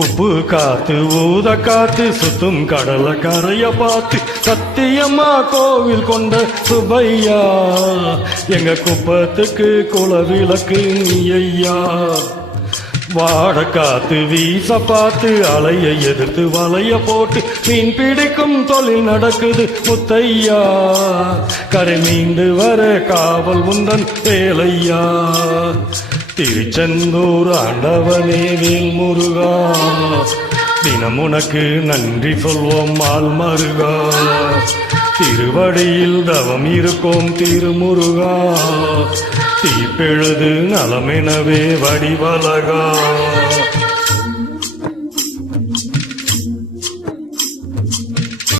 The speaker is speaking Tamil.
உப்பு காத்து ஊத காத்து சுத்தும் கடல கரைய பார்த்து சத்தியம்மா கோவில் கொண்ட சுபையா எங்க குப்பத்துக்கு குலவிளக்கு நீ ஐயா. வாட காத்து வீச பார்த்து அலைய எதிர்த்து வலைய போட்டு மீன் பிடிக்கும் தொழில் நடக்குது முத்தையா. கரை மீண்டு வர காவல் உந்தன் வேலையா. திருச்செந்தூர் ஆண்டவனே வேல் முருகா தினம் உனக்கு நன்றி சொல்வோம் மால் மருகா. திருவடியில் தவம் இருக்கோம் திருமுருகா தீப்பெழுது நலமெனவே வடிவலகா.